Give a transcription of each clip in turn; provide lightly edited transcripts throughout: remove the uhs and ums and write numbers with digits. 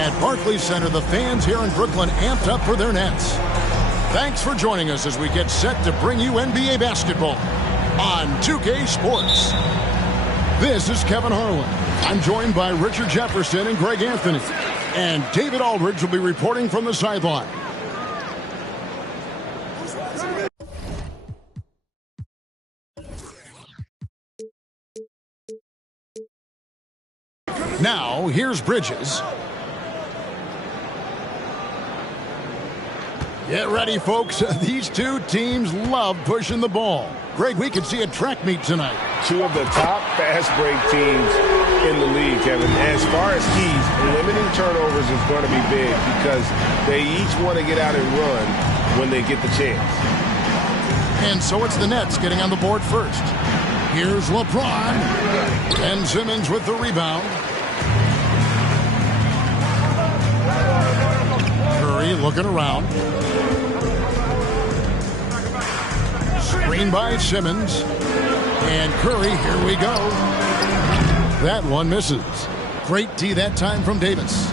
At Barclays Center, the fans here in Brooklyn amped up for their Nets. Thanks for joining us as we get set to bring you NBA basketball on 2K Sports. This is Kevin Harlan. I'm joined by Richard Jefferson and Greg Anthony. And David Aldridge will be reporting from the sideline. Now, here's Bridges. Get ready, folks. These two teams love pushing the ball. Greg, we could see a track meet tonight. Two of the top fast break teams in the league, Kevin. As far as keys, limiting turnovers is going to be big because they each want to get out and run when they get the chance. And so it's the Nets getting on the board first. Here's LeBron. And Simmons with the rebound. Curry looking around. Screen by Simmons. And Curry, here we go. That one misses. Great D that time from Davis.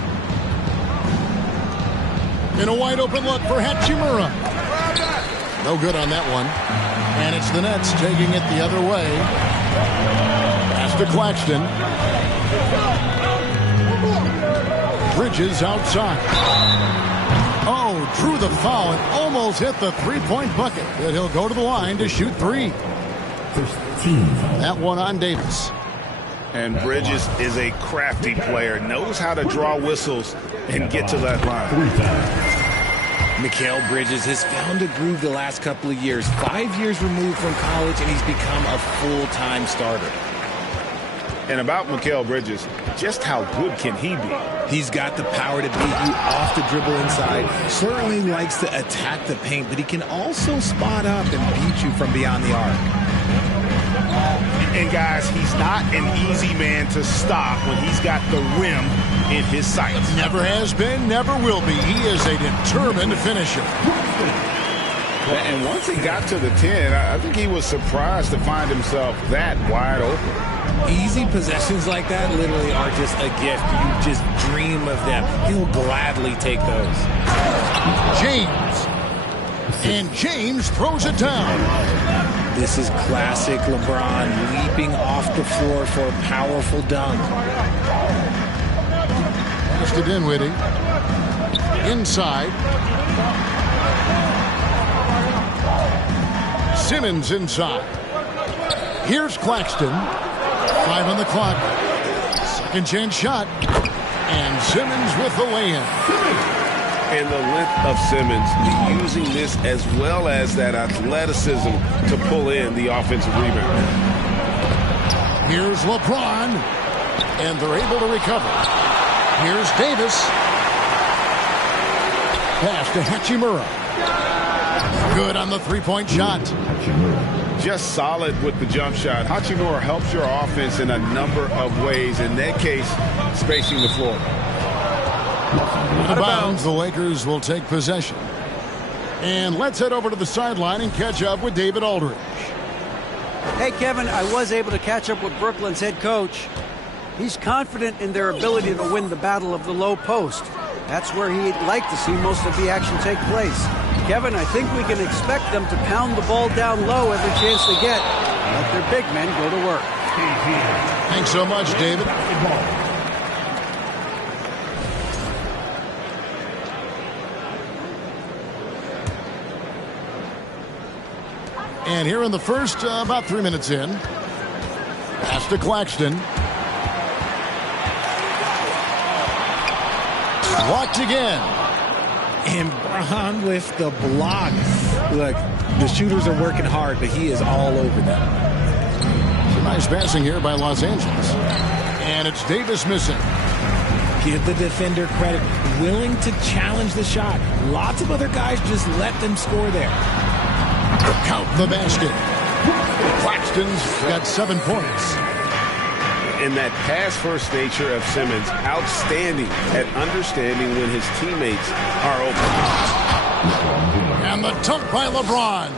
In a wide open look for Hachimura. No good on that one. And it's the Nets taking it the other way. Pass to Claxton. Bridges outside. Oh, drew the foul and almost hit the three-point bucket. But he'll go to the line to shoot three. That one on Davis. And Bridges is a crafty player. Knows how to draw whistles and get to that line. Mikal Bridges has found a groove the last couple of years. 5 years removed from college, and he's become a full-time starter. And about Mikal Bridges, just how good can he be? He's got the power to beat you off the dribble inside. Certainly likes to attack the paint, but he can also spot up and beat you from beyond the arc. And guys, he's not an easy man to stop when he's got the rim in his sights. Never has been, never will be. He is a determined finisher. And once he got to the 10, I think he was surprised to find himself that wide open. Easy possessions like that literally are just a gift. You just dream of them. He'll gladly take those. James. And James throws it down. This is classic LeBron leaping off the floor for a powerful dunk. Passed it in, Whitty. Inside. Simmons inside. Here's Claxton. 5 on the clock. Second chance shot. And Simmons with the lay-in. And the length of Simmons using this as well as that athleticism to pull in the offensive rebound. Here's LeBron. And they're able to recover. Here's Davis. Pass to Hachimura. Good on the three-point shot. Just solid with the jump shot. Hachimura helps your offense in a number of ways. In that case, spacing the floor. Out of bounds, the Lakers will take possession. And let's head over to the sideline and catch up with David Aldridge. Hey, Kevin, I was able to catch up with Brooklyn's head coach. He's confident in their ability to win the battle of the low post. That's where he'd like to see most of the action take place. Kevin, I think we can expect them to pound the ball down low every chance they get. Let their big men go to work. Thanks so much, David. And here in the first, about 3 minutes in, pass to Claxton. Blocked again. And Braun with the block. Look, the shooters are working hard, but he is all over them. Some nice passing here by Los Angeles. And it's Davis missing. Give the defender credit. Willing to challenge the shot. Lots of other guys just let them score there. Count the basket. Claxton's got 7 points. And that pass-first nature of Simmons, outstanding at understanding when his teammates are open. And the dunk by LeBron.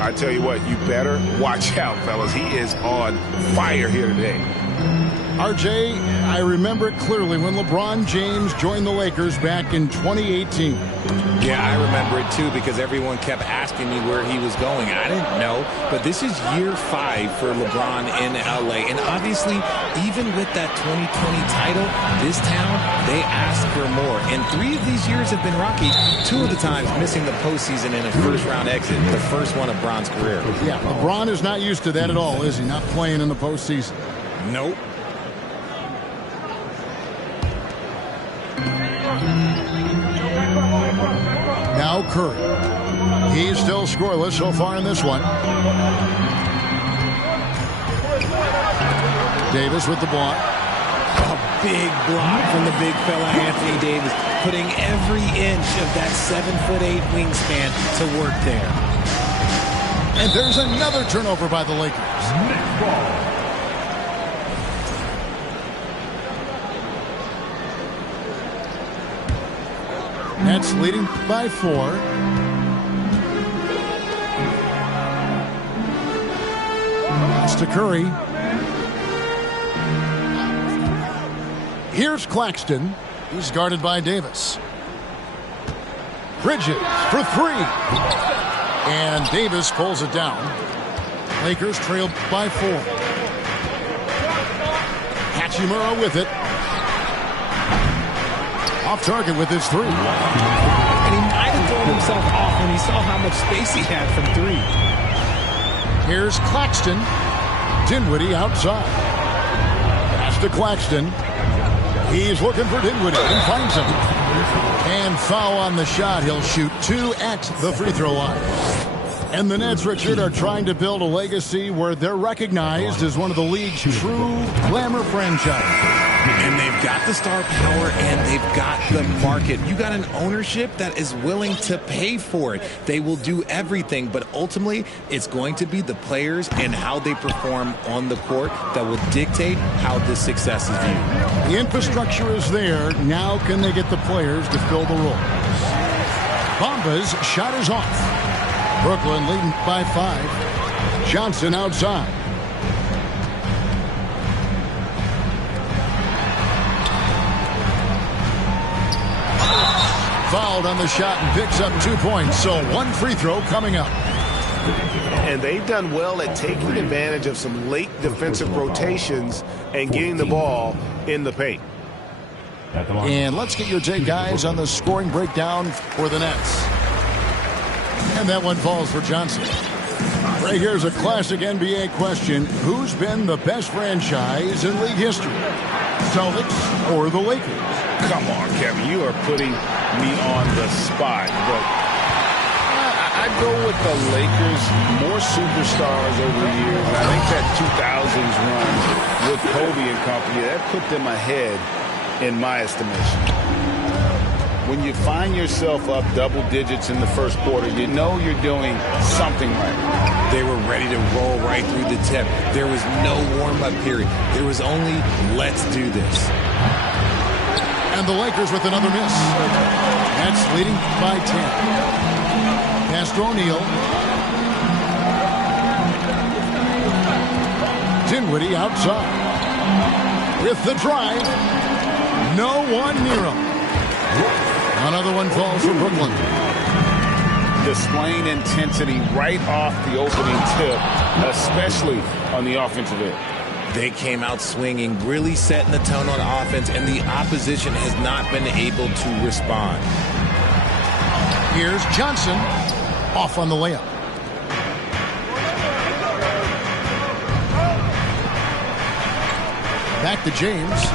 I tell you what, you better watch out, fellas. He is on fire here today. RJ, I remember it clearly when LeBron James joined the Lakers back in 2018. Yeah, I remember it too because everyone kept asking me where he was going. I didn't know, but this is year 5 for LeBron in LA. And obviously, even with that 2020 title, this town, they ask for more. And 3 of these years have been rocky. 2 of the times missing the postseason in a first-round exit, the first one of Bron's career. Yeah, LeBron is not used to that at all, is he? Not playing in the postseason. Nope. Now Curry. He's still scoreless so far in this one. Davis with the block. A big block from the big fella Anthony Davis, putting every inch of that 7'8" wingspan to work there. And there's another turnover by the Lakers. Next ball. Nets leading by 4. Pass to Curry. Here's Claxton. He's guarded by Davis. Bridges for 3. And Davis pulls it down. Lakers trail by 4. Hachimura with it. Off target with his 3. And he might have thrown himself off when he saw how much space he had from 3. Here's Claxton. Dinwiddie outside. Pass to Claxton. He's looking for Dinwiddie and finds him. And foul on the shot. He'll shoot 2 at the free throw line. And the Nets, Richard, are trying to build a legacy where they're recognized as one of the league's true glamour franchises. And they've got the star power and they've got the market. You got an ownership that is willing to pay for it. They will do everything, but ultimately it's going to be the players and how they perform on the court that will dictate how this success is viewed. The infrastructure is there. Now can they get the players to fill the roles? Bamba's shot is off. Brooklyn leading by 5. Johnson outside. Fouled on the shot and picks up 2 points. So 1 free throw coming up. And they've done well at taking advantage of some late defensive rotations and getting the ball in the paint. And let's get your take, guys, on the scoring breakdown for the Nets. And that one falls for Johnson. Right here's a classic NBA question. Who's been the best franchise in league history? Celtics or the Lakers? Come on, Kevin. You are putting me on the spot. But I'd go with the Lakers. More superstars over the years. I think that 2000s run with Kobe and company, that put them ahead in my estimation. When you find yourself up double digits in the first quarter, you know you're doing something right. They were ready to roll right through the tip. There was no warm-up period. There was only, let's do this. And the Lakers with another miss. Nets leading by 10. Pass to O'Neal. Dinwiddie outside. With the drive. No one near him. Another one falls for Brooklyn. Displaying intensity right off the opening tip, especially on the offensive end. They came out swinging, really setting the tone on offense, and the opposition has not been able to respond. Here's Johnson off on the layup. Back to James.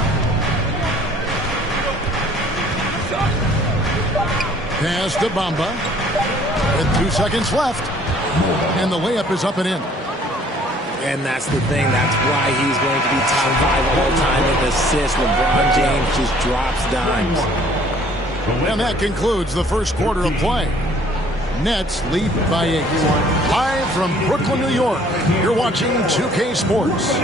Pass to Bamba. With 2 seconds left. And the layup is up and in. And that's the thing. That's why he's going to be top 5 all time in assists. LeBron James just drops dimes. And that concludes the first quarter of play. Nets lead by 8. Live from Brooklyn, New York, you're watching 2K Sports.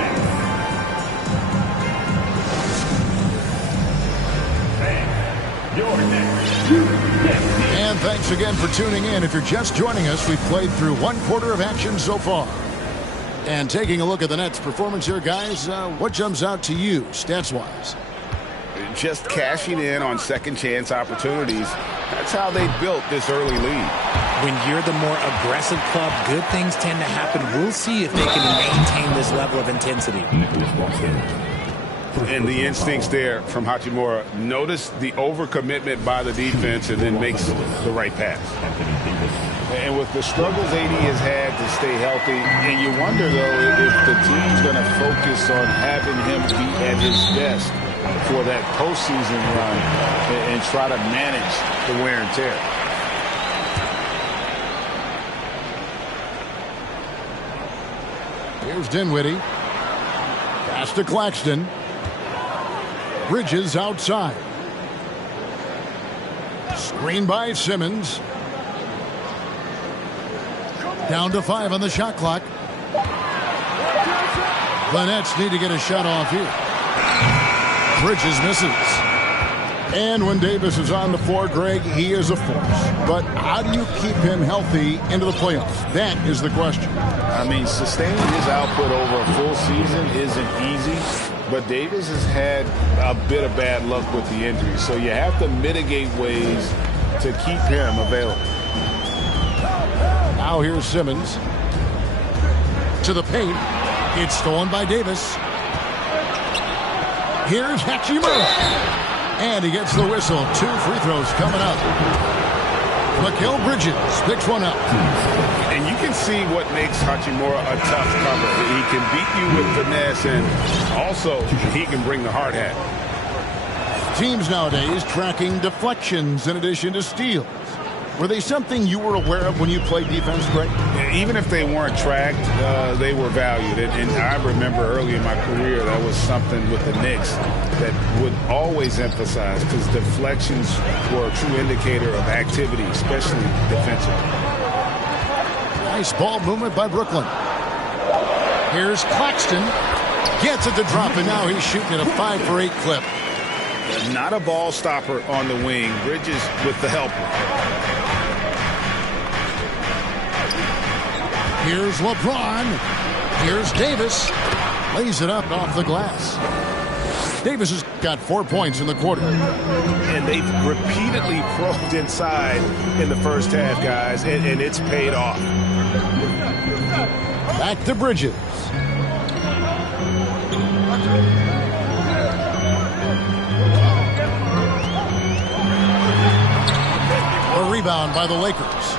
And thanks again for tuning in. If you're just joining us, we've played through 1 quarter of action so far. And taking a look at the Nets' performance here, guys, what jumps out to you, stats-wise? Just cashing in on second-chance opportunities. That's how they built this early lead. When you're the more aggressive club, good things tend to happen. We'll see if they can maintain this level of intensity. And the instincts there from Hachimura. Notice the overcommitment by the defense and then makes the right pass. And with the struggles AD has had to stay healthy, and you wonder, though, if the team's going to focus on having him be at his best for that postseason run and try to manage the wear and tear. Here's Dinwiddie. Pass to Claxton. Bridges outside. Screen by Simmons. Down to 5 on the shot clock. The Nets need to get a shot off here. Bridges misses. And when Davis is on the floor, Greg, he is a force. But how do you keep him healthy into the playoffs? That is the question. I mean, sustaining his output over a full season isn't easy, but Davis has had a bit of bad luck with the injury. So you have to mitigate ways to keep him available. Now here's Simmons. To the paint. It's stolen by Davis. Here's Hachimura. And he gets the whistle. 2 free throws coming up. Mikal Bridges picks one up. And you can see what makes Hachimura a tough cover. He can beat you with finesse, and also he can bring the hard hat. Teams nowadays tracking deflections in addition to steals. Were they something you were aware of when you played defense, Greg? Even if they weren't tracked, they were valued. And I remember early in my career, that was something with the Knicks that would always emphasize, because deflections were a true indicator of activity, especially defensively. Nice ball movement by Brooklyn. Here's Claxton. Gets it to drop, and now he's shooting at a 5-for-8 clip. Not a ball stopper on the wing. Bridges with the helper. Here's LeBron. Here's Davis. Lays it up off the glass. Davis has got 4 points in the quarter. And they've repeatedly probed inside in the first half, guys, and it's paid off. Back to Bridges. A rebound by the Lakers.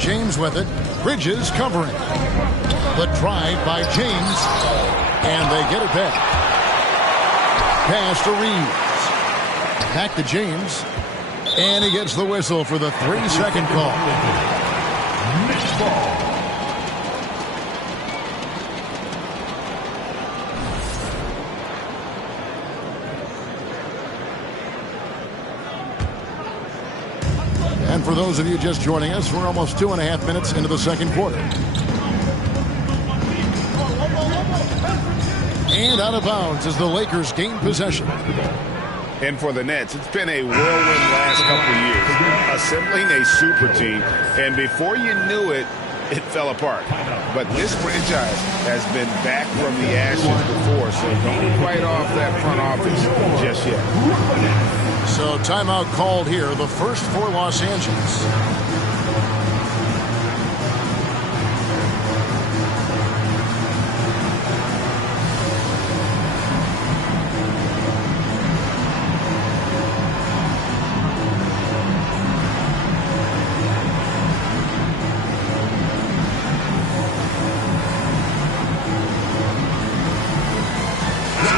James with it. Bridges covering. The drive by James. And they get it back. Pass to Reeves. Back to James. And he gets the whistle for the 3-second call. And for those of you just joining us, we're almost 2.5 minutes into the second quarter. And out of bounds as the Lakers gain possession. And for the Nets, it's been a whirlwind last couple of years. Assembling a super team, and before you knew it, it fell apart. But this franchise has been back from the ashes before, so don't write off that front office just yet. So timeout called here, the first for Los Angeles.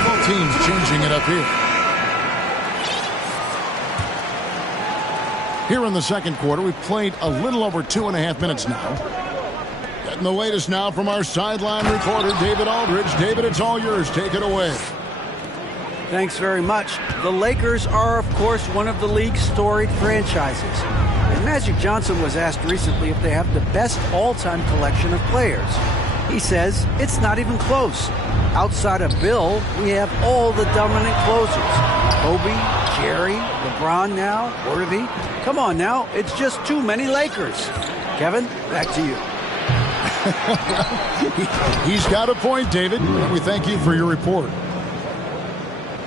Both teams changing it up here. Here in the second quarter, we've played a little over 2.5 minutes now. Getting the latest now from our sideline reporter, David Aldridge. David, it's all yours. Take it away. Thanks very much. The Lakers are, of course, one of the league's storied franchises. And Magic Johnson was asked recently if they have the best all-time collection of players. He says it's not even close. Outside of Bill, we have all the dominant closers. Kobe, Jerry, LeBron now, Worthy. Come on now, it's just too many Lakers. Kevin, back to you. He's got a point, David. We thank you for your report.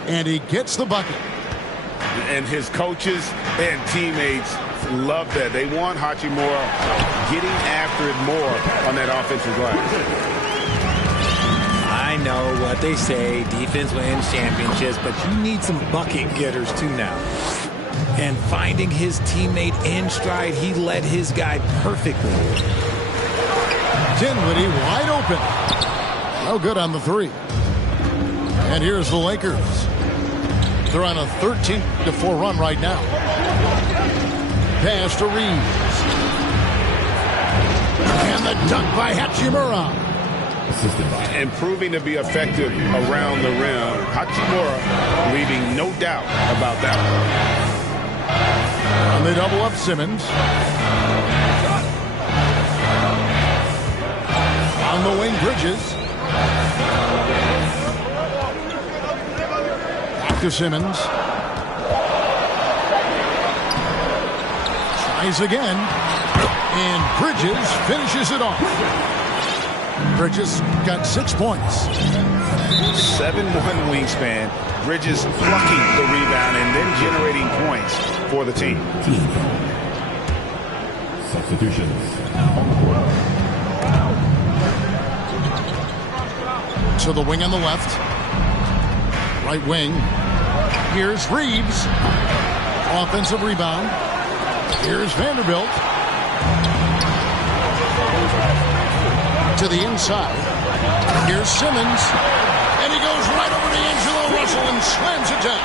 And he gets the bucket. And his coaches and teammates love that. They want Hachimura getting after it more on that offensive glass. I know what they say, defense wins championships, but you need some bucket getters too now. And finding his teammate in stride, he led his guy perfectly. Dinwiddie wide open. No good on the three. And here's the Lakers. They're on a 13-4 run right now. Pass to Reeves. And the dunk by Hachimura. And proving to be effective around the rim. Hachimura leaving no doubt about that one. And they double up Simmons. On the wing, Bridges. Back to Simmons. Tries again. And Bridges finishes it off. Bridges got 6 points. 7-1 wingspan. Bridges plucking the rebound and then generating points for the team. Substitutions. To the wing on the left. Right wing. Here's Reeves. Offensive rebound. Here's Vanderbilt. To the inside. Here's Simmons. And he goes right over to Angelo Russell and slams it down.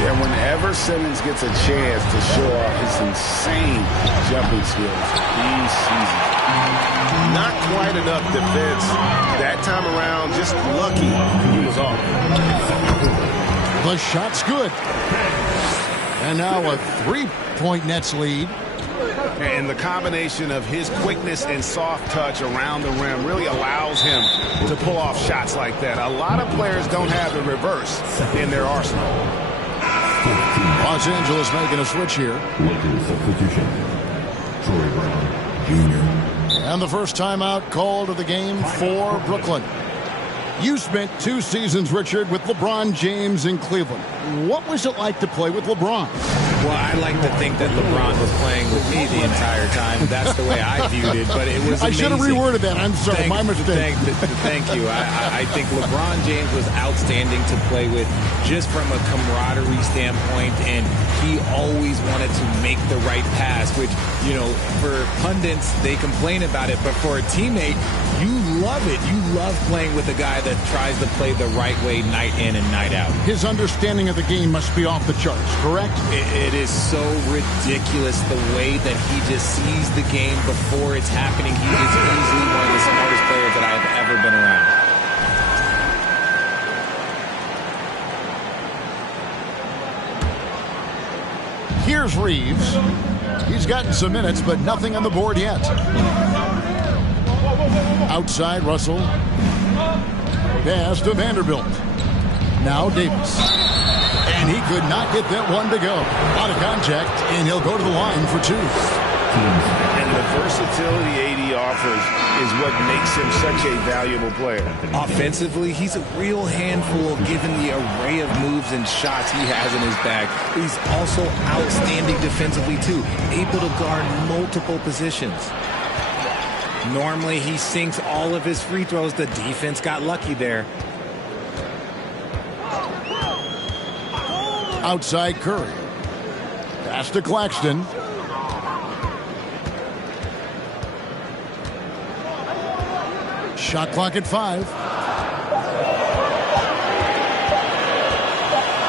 Yeah, whenever Simmons gets a chance to show off his insane jumping skills, he sees it. Not quite enough defense that time around. Just lucky he was off. The shot's good. And now a 3-point Nets lead. And the combination of his quickness and soft touch around the rim really allows him to pull off shots like that. A lot of players don't have the reverse in their arsenal. Los Angeles making a switch here. Lakers substitution. Troy Brown Jr. And the first timeout called of the game for Brooklyn. You spent 2 seasons, Richard, with LeBron James in Cleveland. What was it like to play with LeBron? Well, I like to think that LeBron was playing with me the entire time. That's the way I viewed it, but it was amazing. I should have reworded that. I'm sorry, my mistake. Thank you. I think LeBron James was outstanding to play with just from a camaraderie standpoint, and he always wanted to make the right pass, which, you know, for pundits, they complain about it, but for a teammate, you love it. You love playing with a guy that tries to play the right way night in and night out. His understanding of the game must be off the charts, correct? It is so ridiculous the way that he just sees the game before it's happening. He is easily one of the smartest players that I have ever been around. Here's Reeves. He's gotten some minutes, but nothing on the board yet. Outside, Russell. Pass to Vanderbilt. Now Davis. And he could not get that one to go. Out of contact, and he'll go to the line for 2. And the versatility AD offers is what makes him such a valuable player. Offensively, he's a real handful given the array of moves and shots he has in his bag. He's also outstanding defensively, too, able to guard multiple positions. Normally, he sinks all of his free throws. The defense got lucky there. Outside Curry. Pass to Claxton. Shot clock at 5.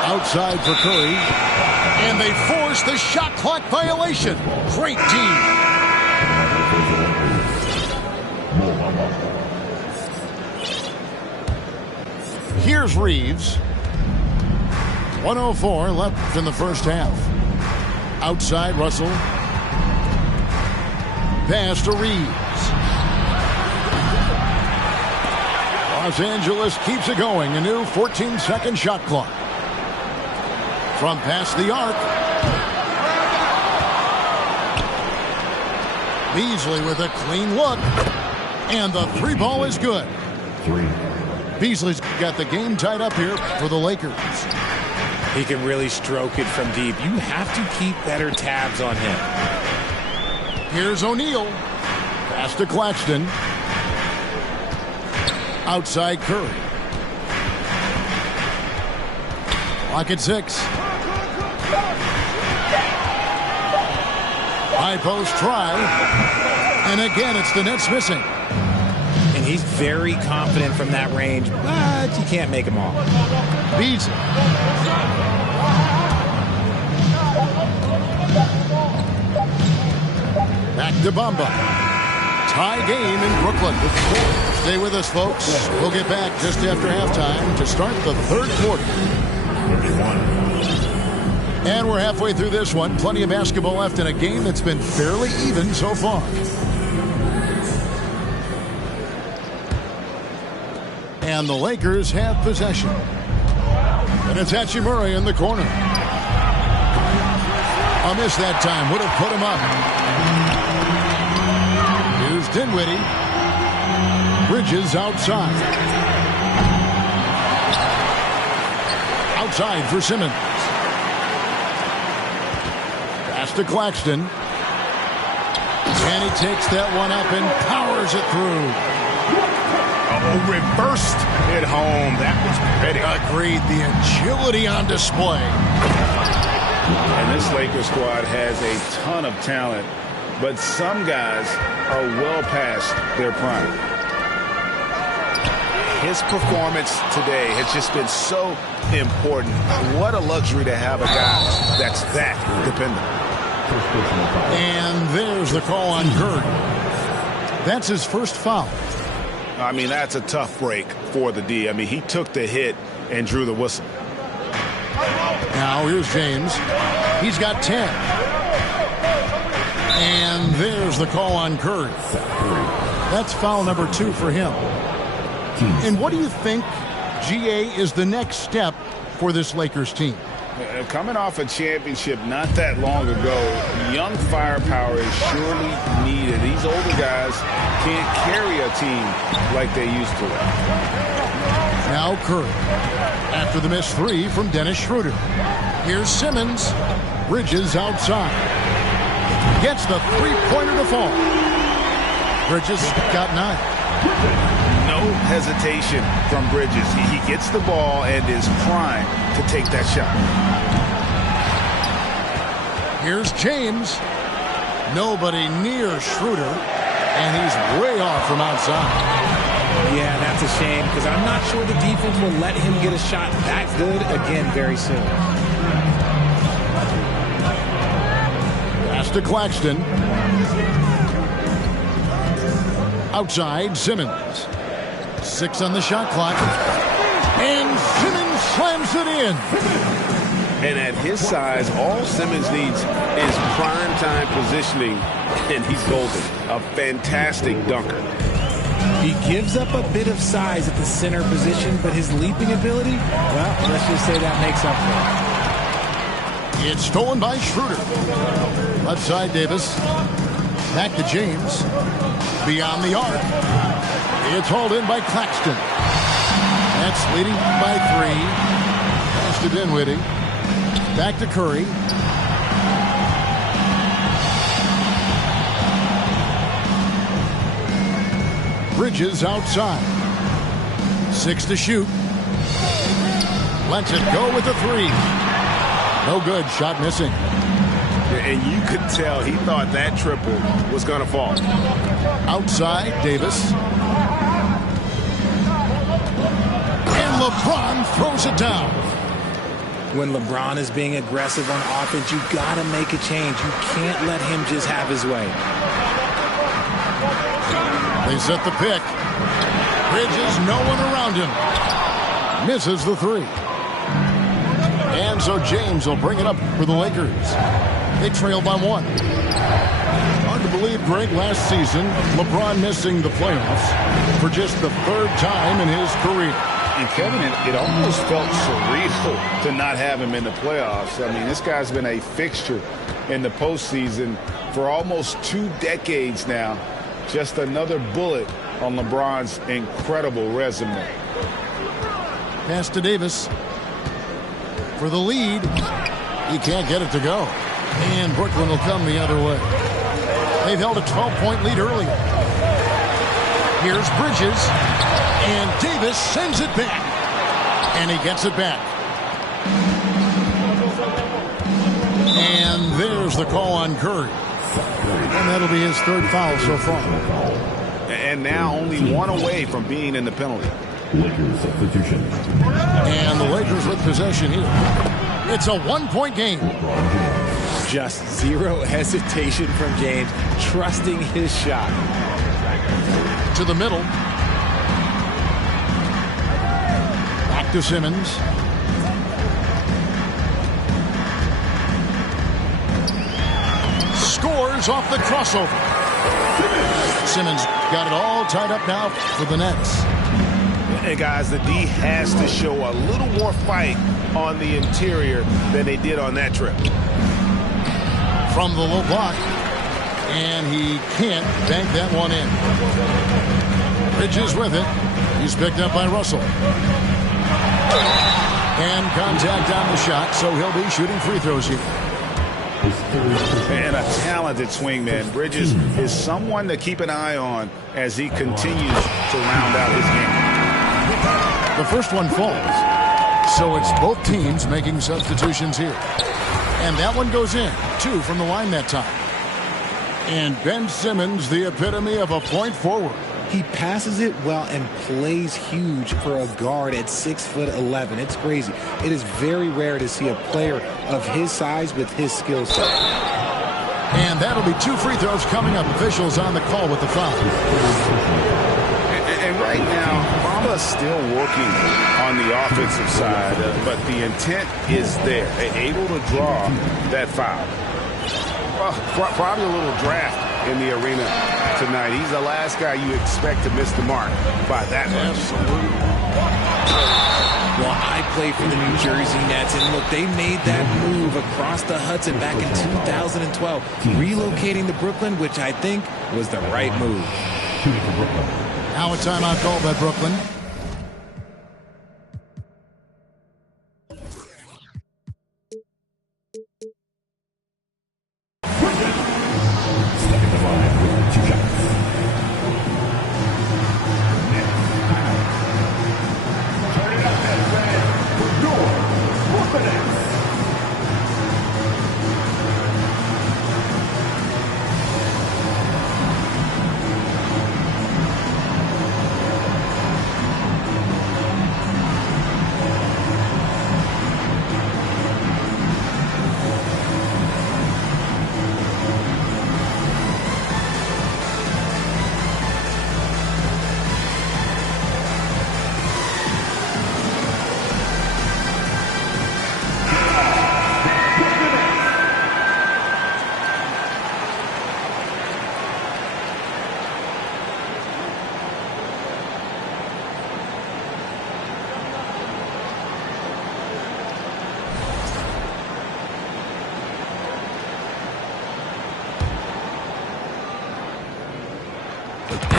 Outside for Curry. And they force the shot clock violation. Great team. Here's Reeves. 1:04 left in the first half. Outside, Russell. Pass to Reeves. Los Angeles keeps it going. A new 14-second shot clock. From past the arc. Beasley with a clean look. And the three ball is good. 3. Beasley's got the game tied up here for the Lakers. He can really stroke it from deep. You have to keep better tabs on him. Here's O'Neal. Pass to Claxton. Outside Curry. Clock at 6. High post try. And again, it's the Nets missing. And he's very confident from that range, but you can't make him all. Beasley. Back to Bamba. Tie game in Brooklyn. Stay with us, folks. We'll get back just after halftime to start the third quarter. 31. And we're halfway through this one. Plenty of basketball left in a game that's been fairly even so far. And the Lakers have possession. And it's Hachimura in the corner. A miss that time would have put him up. Here's Dinwiddie. Bridges outside. Outside for Simmons. Pass to Claxton. And he takes that one up and powers it through. Oh, reversed it home. That was pretty. Agreed. The agility on display. And this Lakers squad has a ton of talent, but some guys are well past their prime. His performance today has just been so important. What a luxury to have a guy that's that dependent. And there's the call on Curry. That's his first foul. I mean, that's a tough break for the D. I mean, he took the hit and drew the whistle. Now here's James. He's got 10. And there's the call on Curry. That's foul number 2 for him. And what do you think, GA, is the next step for this Lakers team? Coming off a championship not that long ago, young firepower is surely needed. These older guys can't carry a team like they used to. Now Curry. After the missed 3 from Dennis Schroeder. Here's Simmons. Bridges outside. Gets the three-pointer to fall. Bridges got 9. No hesitation from Bridges. He gets the ball and is primed to take that shot. Here's James. Nobody near Schroeder. And he's way off from outside. Yeah, that's a shame because I'm not sure the defense will let him get a shot that good again very soon. Pass to Claxton. Outside, Simmons. 6 on the shot clock. And Simmons slams it in. And at his size, all Simmons needs is prime time positioning, and he's golden. A fantastic dunker. He gives up a bit of size at the center position, but his leaping ability, well, let's just say that makes up for it. It's stolen by Schroeder. Left side, Davis. Back to James. Beyond the arc. It's hauled in by Claxton. That's leading by 3. Pass to Dinwiddie. Back to Curry. Bridges outside. 6 to shoot. Lets it go with the 3. No good. Shot missing. And you could tell he thought that triple was going to fall. Outside, Davis. And LeBron throws it down. When LeBron is being aggressive on offense, you got to make a change. You can't let him just have his way. They set the pick. Bridges, no one around him. Misses the 3. And so James will bring it up for the Lakers. They trail by 1. Hard to believe, Greg, last season, LeBron missing the playoffs for just the 3rd time in his career. And Kevin, it almost felt surreal to not have him in the playoffs. I mean, this guy's been a fixture in the postseason for almost 2 decades now. Just another bullet on LeBron's incredible resume. Pass to Davis for the lead. He can't get it to go. And Brooklyn will come the other way. They've held a 12-point lead earlier. Here's Bridges. And Davis sends it back. And he gets it back. And there's the call on Curry. And that'll be his third foul so far. And now only one away from being in the penalty. Lakers substitution. And the Lakers with possession here. It's a one-point game. Just zero hesitation from James, trusting his shot. To the middle. Back to Simmons. Scores off the crossover. Simmons got it all tied up now for the Nets. Hey, guys, the D has to show a little more fight on the interior than they did on that trip. From the low block. And he can't bank that one in. Bridges with it. He's picked up by Russell. And contact on the shot, so he'll be shooting free throws here. And a talented swingman. Bridges is someone to keep an eye on as he continues to round out his game. The first one falls. So it's both teams making substitutions here. And that one goes in. 2 from the line that time. And Ben Simmons, the epitome of a point forward. He passes it well and plays huge for a guard at 6'11". It's crazy. It is very rare to see a player of his size with his skill set. And that'll be 2 free throws coming up. Officials on the call with the foul. And right now, Bamba's still working on the offensive side, but the intent is there. They're able to draw that foul. Probably a little draft in the arena tonight. He's the last guy you expect to miss the mark by that much. Well, I play for the New Jersey Nets, and look, they made that move across the Hudson back in 2012, relocating to Brooklyn, which I think was the right move. Now a timeout call by Brooklyn. Stepping the line with 2 shots. Turning up that red for your Brooklyn Nets.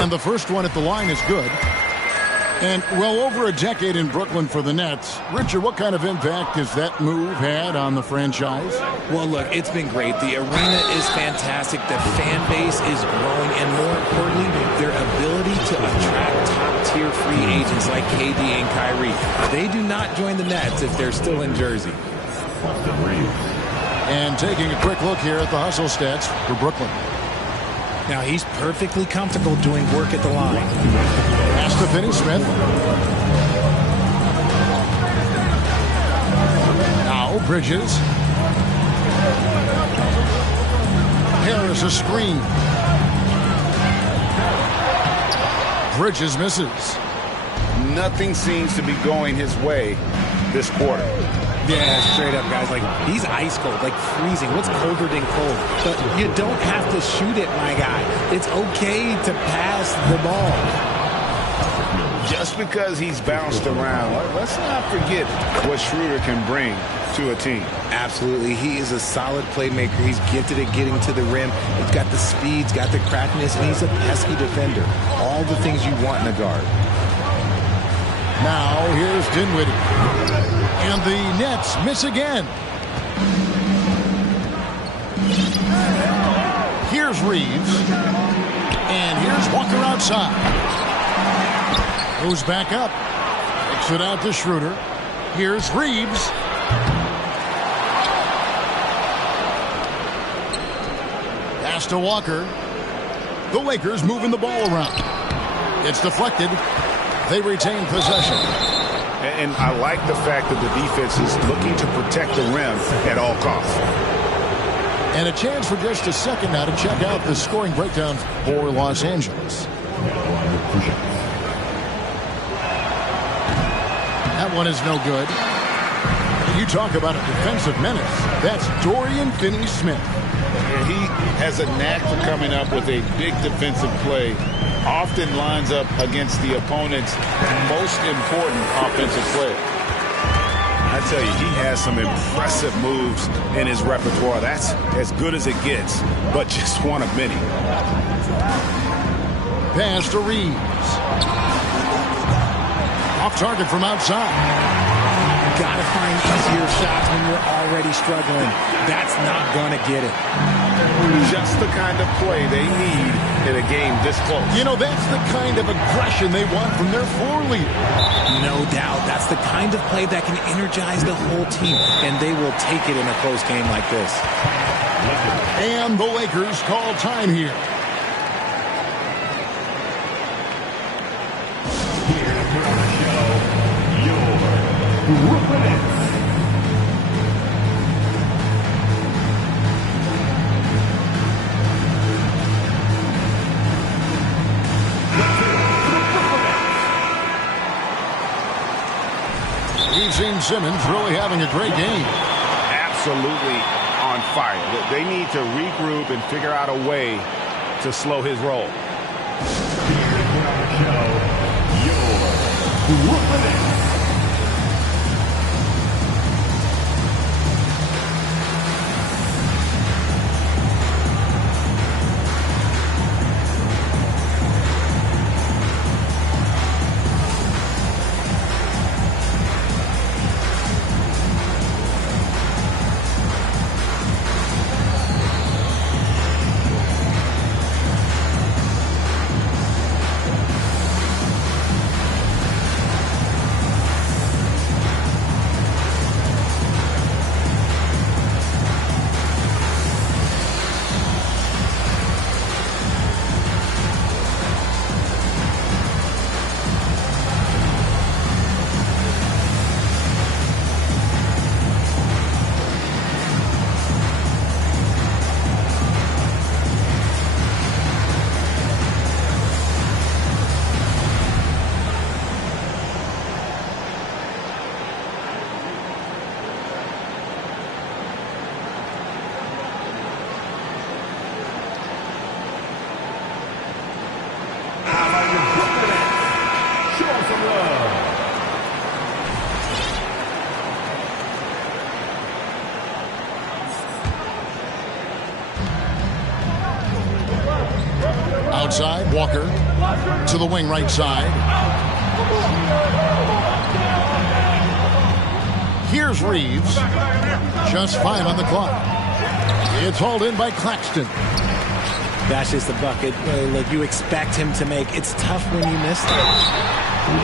And the first one at the line is good. And well over a decade in Brooklyn for the Nets. Richard, what kind of impact has that move had on the franchise? Well, look, it's been great. The arena is fantastic. The fan base is growing. And more importantly, their ability to attract top-tier free agents like KD and Kyrie. They do not join the Nets if they're still in Jersey. And taking a quick look here at the hustle stats for Brooklyn. Now, he's perfectly comfortable doing work at the line. Pass to Finney-Smith. Now Bridges. Harris a screen. Bridges misses. Nothing seems to be going his way this quarter. Yeah, straight up, guys. Like, he's ice cold, like freezing. What's colder than cold? But you don't have to shoot it, my guy. It's okay to pass the ball. just because he's bounced around, let's not forget what Schroeder can bring to a team. Absolutely. He is a solid playmaker. He's gifted at getting to the rim. He's got the speed, he's got the craftiness, and he's a pesky defender. All the things you want in a guard. Now here's Dinwiddie. And the Nets miss again. Here's Reeves. And here's Walker outside. Goes back up. Kicks it out to Schroeder. Here's Reeves. Pass to Walker. The Lakers moving the ball around. It's deflected. They retain possession. And I like the fact that the defense is looking to protect the rim at all costs. And a chance for just a second now to check out the scoring breakdown for Los Angeles. That one is no good. You talk about a defensive menace. That's Dorian Finney-Smith. He has a knack for coming up with a big defensive play. Often lines up against the opponent's most important offensive play. I tell you, he has some impressive moves in his repertoire. That's as good as it gets, but just one of many. Pass to Reeves. Off target from outside. Gotta find easier shots when you're already struggling. That's not gonna get it. Just the kind of play they need in a game this close. You know, that's the kind of aggression they want from their floor leader. No doubt. That's the kind of play that can energize the whole team, and they will take it in a close game like this. And the Lakers call time here. We've seen Simmons really having a great game. Absolutely on fire. They need to regroup and figure out a way to slow his roll. Outside, Walker to the wing right side. Here's Reeves. Just 5 on the clock. It's hauled in by Claxton. That's just the bucket. Look, you expect him to make. It's tough when you miss it.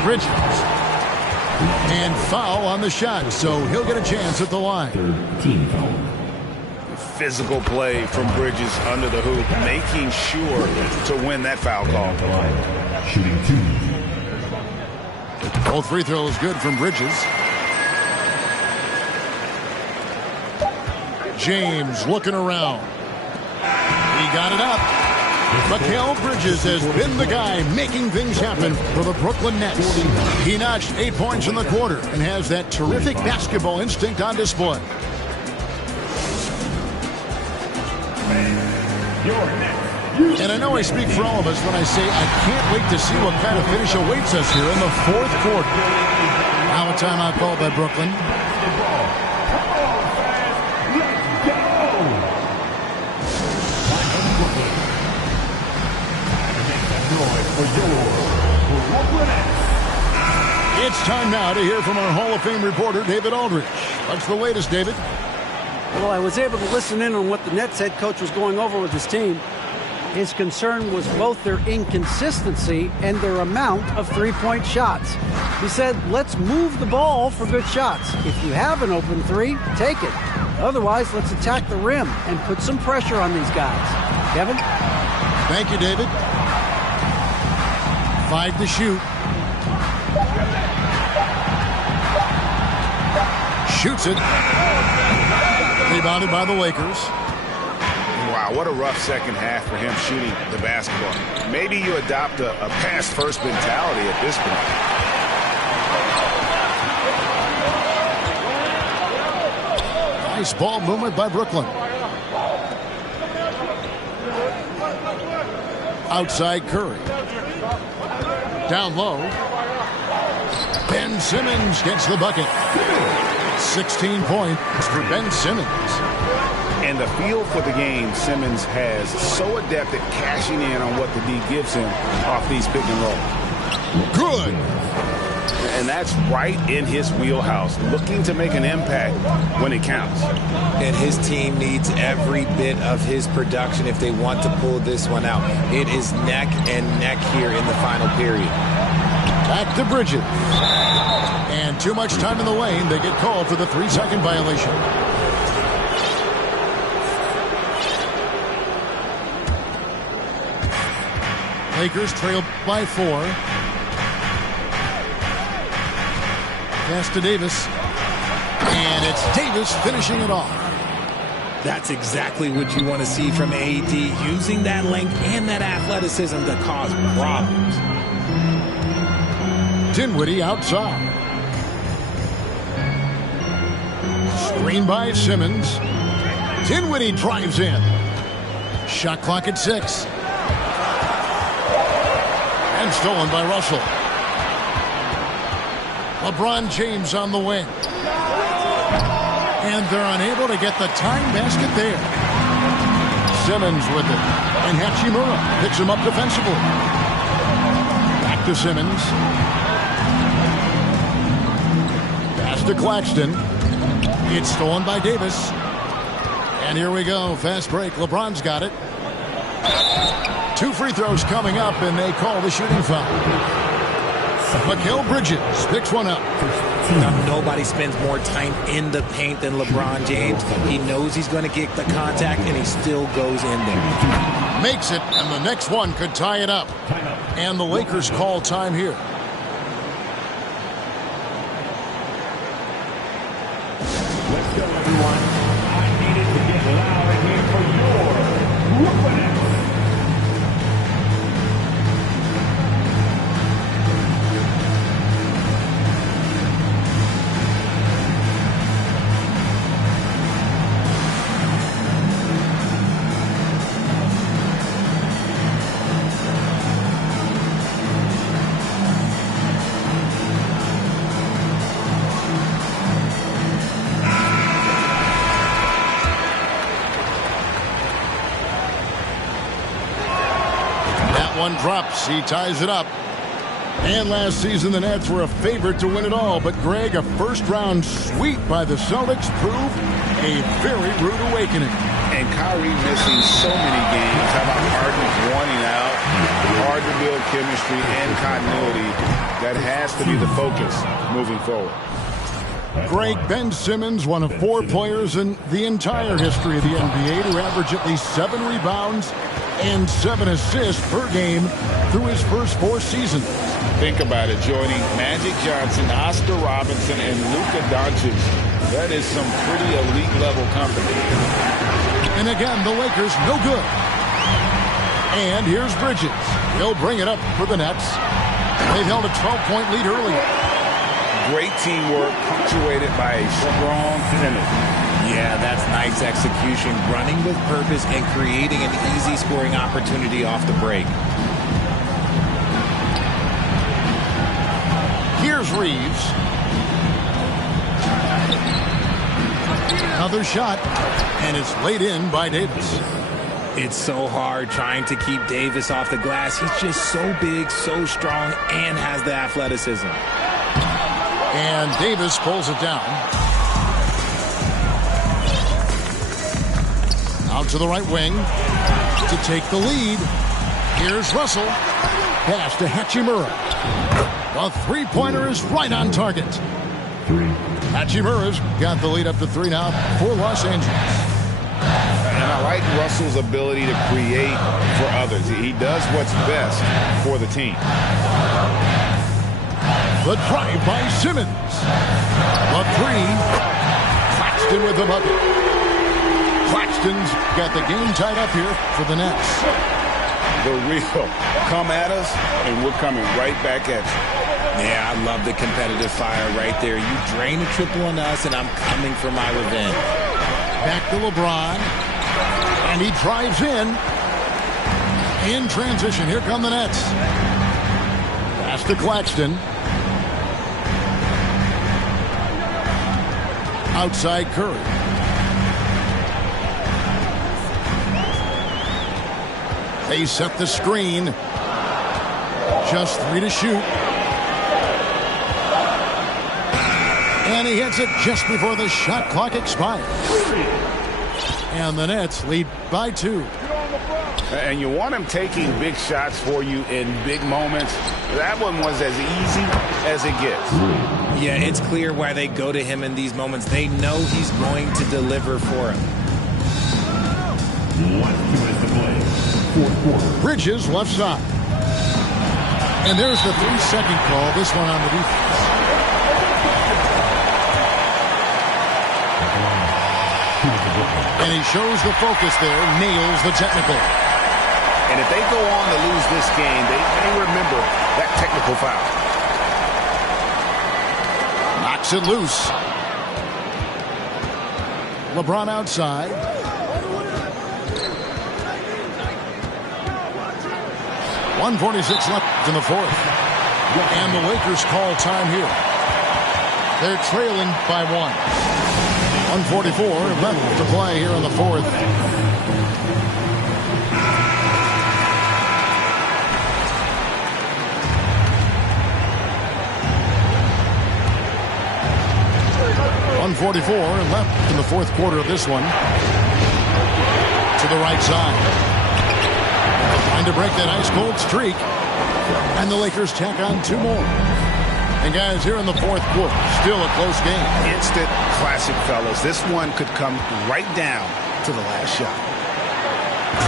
Bridges. And foul on the shot, so he'll get a chance at the line. 13 foul. Physical play from Bridges under the hoop, making sure to win that foul call. Shooting 2. Both free throws good from Bridges. James looking around. He got it up. Mikal Bridges has been the guy making things happen for the Brooklyn Nets. He notched 8 points in the quarter and has that terrific basketball instinct on display. Your next And I know I speak for all of us when I say I can't wait to see what kind of finish awaits us here in the fourth quarter. Now a timeout called by Brooklyn. It's time now to hear from our Hall of Fame reporter, David Aldridge. What's the latest, David? Well, I was able to listen in on what the Nets head coach was going over with his team. His concern was both their inconsistency and their amount of three-point shots. He said, let's move the ball for good shots. If you have an open three, take it. Otherwise, let's attack the rim and put some pressure on these guys. Kevin? Thank you, David. 5 to shoot. Shoots it. Rebounded by the Lakers. Wow, what a rough second half for him shooting the basketball. Maybe you adopt a pass-first mentality at this point. Nice ball movement by Brooklyn. Outside Curry. Down low. Ben Simmons gets the bucket. 16 points for Ben Simmons. And the feel for the game Simmons has, so adept at cashing in on what the D gives him off these pick and roll. Good. And that's right in his wheelhouse, looking to make an impact when it counts. And his team needs every bit of his production if they want to pull this one out. It is neck and neck here in the final period. Back to Bridges. And too much time in the lane. They get called for the 3-second violation. Lakers trail by 4. Pass to Davis. And it's Davis finishing it off. That's exactly what you want to see from AD, using that length and that athleticism to cause problems. Dinwiddie outside. Screen by Simmons. Dinwiddie drives in. Shot clock at 6. And stolen by Russell. LeBron James on the wing. And they're unable to get the tying basket there. Simmons with it. And Hachimura picks him up defensively. Back to Simmons. Pass to Claxton. It's stolen by Davis. And here we go. Fast break. LeBron's got it. 2 free throws coming up, and they call the shooting foul. Mikal Bridges picks one up. Now, nobody spends more time in the paint than LeBron James. He knows he's going to get the contact, and he still goes in there. Makes it, and the next one could tie it up. And the Lakers call time here. Let's go, everyone. I needed to get loud in here for your Brooklyn Nets. One drops. He ties it up. And last season, the Nets were a favorite to win it all. But, Greg, a first-round sweep by the Celtics proved a very rude awakening. And Kyrie missing so many games. How about Harden wanting out? Hard to build chemistry and continuity. That has to be the focus moving forward. Greg, Ben Simmons, one of 4 players in the entire history of the NBA to average at least 7 rebounds and 7 assists per game through his first 4 seasons. Think about it, joining Magic Johnson, Oscar Robertson, and Luka Doncic. That is some pretty elite level company. And again, the Lakers no good. And here's Bridges. He'll bring it up for the Nets. They've held a 12-point lead earlier. Great teamwork punctuated by a strong finish. Yeah, that's nice execution. Running with purpose and creating an easy scoring opportunity off the break. Here's Reeves. Another shot, and it's laid in by Davis. It's so hard trying to keep Davis off the glass. He's just so big, so strong, and has the athleticism. And Davis pulls it down. Out to the right wing to take the lead. Here's Russell. Pass to Hachimura. The three-pointer is right on target. Hachimura's got the lead up to 3 now for Los Angeles. And I like Russell's ability to create for others. He does what's best for the team. The drive by Simmons. The three. Claxton with the bucket. Claxton's got the game tied up here for the Nets. The real come at us, and we're coming right back at you. Yeah, I love the competitive fire right there. You drain a triple on us, and I'm coming for my revenge. Back to LeBron. And he drives in. In transition, here come the Nets. Pass to Claxton. Outside Curry. They set the screen. Just 3 to shoot. And he hits it just before the shot clock expires. And the Nets lead by 2. And you want him taking big shots for you in big moments. That one was as easy as it gets. Yeah, it's clear why they go to him in these moments. They know he's going to deliver for him. Bridges left side. And there's the 3-second call. This one on the defense. And he shows the focus there, nails the technical. And if they go on to lose this game, they remember that technical foul. Knocks it loose. LeBron outside. .146 left in the fourth. And the Lakers call time here. They're trailing by 1. 1:44 left to play here in the fourth. .144 left in the fourth quarter of this one. To the right side. Trying to break that ice-cold streak. And the Lakers tack on 2 more. And guys, here in the fourth quarter, still a close game. Instant classic, fellas. This one could come right down to the last shot.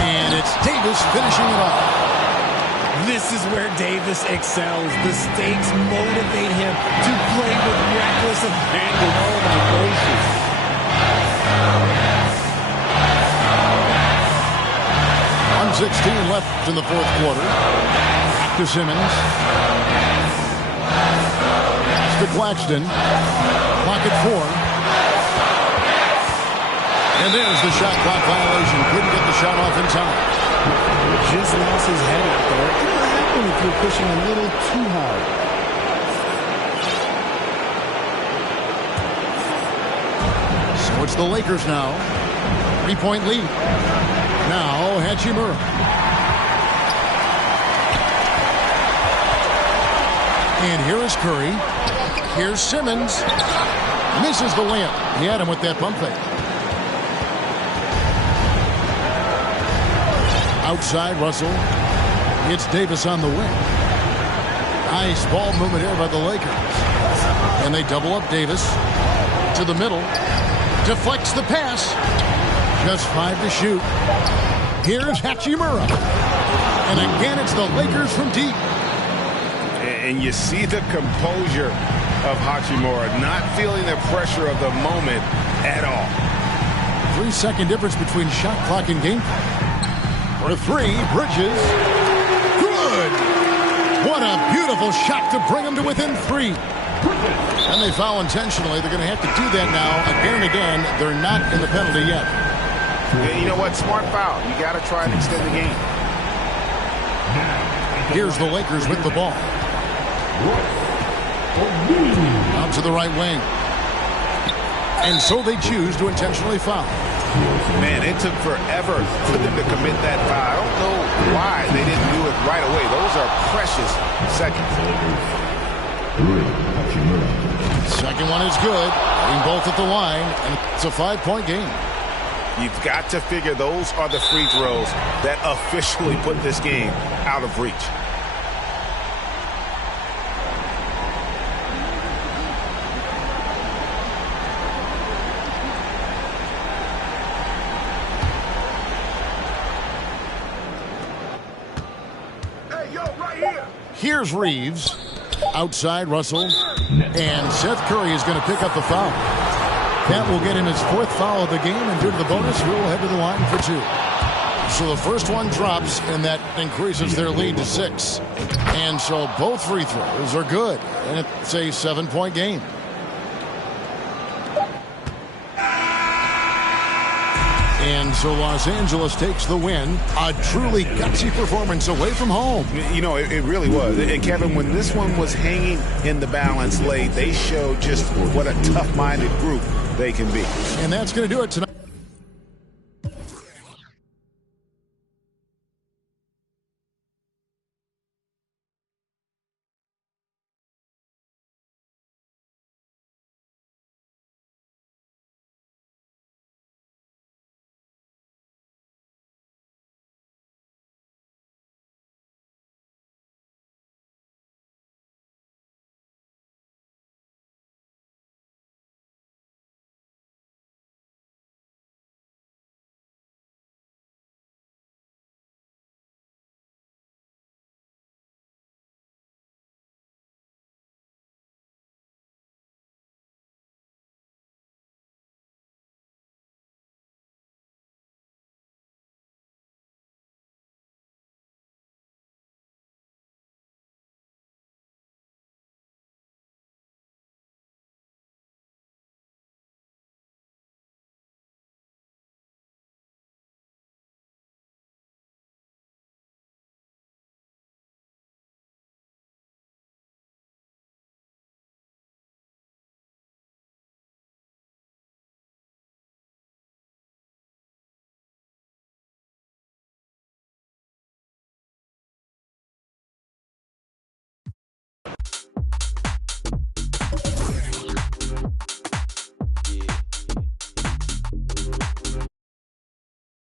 And it's Davis finishing it off. This is where Davis excels. The stakes motivate him to play with reckless abandon. Oh my gracious. 1:16 left in the fourth quarter. Back to Simmons. To Claxton. Clock at 4. And there's the shot clock violation. Couldn't get the shot off in time. Just lost his head out there. It will happen if you're pushing a little too hard. So it's the Lakers now. 3-point lead. Now Hachimura. And here is Curry. Here's Simmons. Misses the layup. He had him with that pump fake. Outside Russell. It's Davis on the wing. Nice ball movement here by the Lakers. And they double up Davis. To the middle. Deflects the pass. Just 5 to shoot. Here's Hachimura. And again, it's the Lakers from deep. And you see the composure of Hachimura, not feeling the pressure of the moment at all. 3-second difference between shot clock and game clock. For 3, Bridges. Good! What a beautiful shot to bring him to within 3. And they foul intentionally. They're going to have to do that now again and again. They're not in the penalty yet. Yeah, you know what? Smart foul. You got to try and extend the game. Here's the Lakers with the ball. Out to the right wing. And so they choose to intentionally foul. Man, it took forever for them to commit that foul. I don't know why they didn't do it right away. Those are precious seconds. Second one is good. Hitting both at the line, and it's a 5-point game. You've got to figure those are the free throws that officially put this game out of reach. Here's Reeves. Outside, Russell. And Seth Curry is going to pick up the foul. That will get him his 4th foul of the game, and due to the bonus, he'll head to the line for 2. So the first one drops, and that increases their lead to 6. And so both free throws are good, and it's a 7-point game. And so Los Angeles takes the win. A truly gutsy performance away from home. You know, it really was. And Kevin, when this one was hanging in the balance late, they showed just what a tough-minded group they can be. And that's going to do it tonight.